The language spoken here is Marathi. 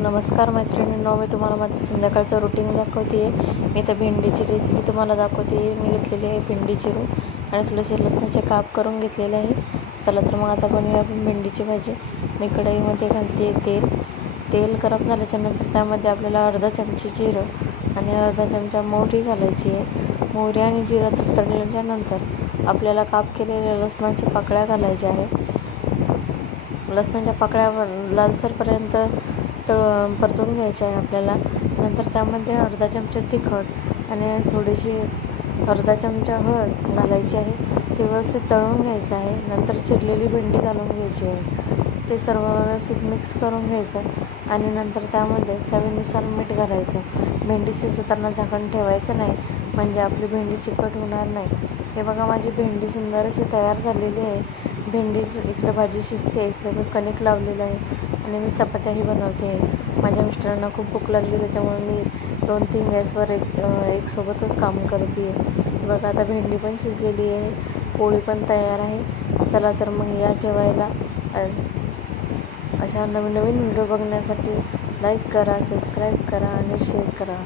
नमस्कार मैत्रिणींनो, मी तुम्हाला माझं संध्याकाळचं रुटीन दाखवते आहे। मी तर भेंडीची रेसिपी तुम्हाला दाखवते आहे। मी घेतलेली आहे भेंडी चिरून आणि थोडेसे लसणाचे काप करून घेतलेले आहे। चला तर मग आता बनवूया आपण भेंडीची भाजी। मी कढईमध्ये घालते तेल गरम झाल्याच्यानंतर त्यामध्ये आपल्याला अर्धा चमचा जिरं आणि अर्धा चमचा मोहरी घालायची आहे। मोहरी आणि जिरं तडतडल्यानंतर आपल्याला काप केलेल्या लसणाच्या पाकळ्या घालायच्या आहेत। लसणाच्या पाकळ्या लालसरपर्यंत परतून घ्यायच्या आहे आपल्याला। नंतर त्यामध्ये अर्धा चमचा तिखट आणि थोडीशी अर्धा चमचा हळद घालायची आहे। ते व्यवस्थित तळून घ्यायचं आहे। नंतर चिरलेली भेंडी घालून घ्यायची आहे। ते सर्व व्यवस्थित मिक्स करून घ्यायचं आणि नंतर त्यामध्ये चवीनुसार मीठ घालायचं। भेंडी शिजवताना झाकण ठेवायचं नाही, म्हणजे आपली भेंडी चिकट होणार नाही। हे बघा, माझी भेंडी सुंदर अशी तयार झालेली आहे। भेंडीच इकडे भाजी शिजते, इकडे मी कणिक लावलेलं आहे आणि मी चपात्याही बनवते आहे। माझ्या मिस्टरांना खूप भूक लागली, त्याच्यामुळे मी 2-3 गॅसवर एक सोबतच काम करते आहे। बघा, आता भेंडी पण शिजलेली आहे, पोळी पण तयार आहे। चला तर मग या जेवायला। अशा नवीन व्हिडिओ बघण्यासाठी लाईक करा, सबस्क्राईब करा आणि शेअर करा।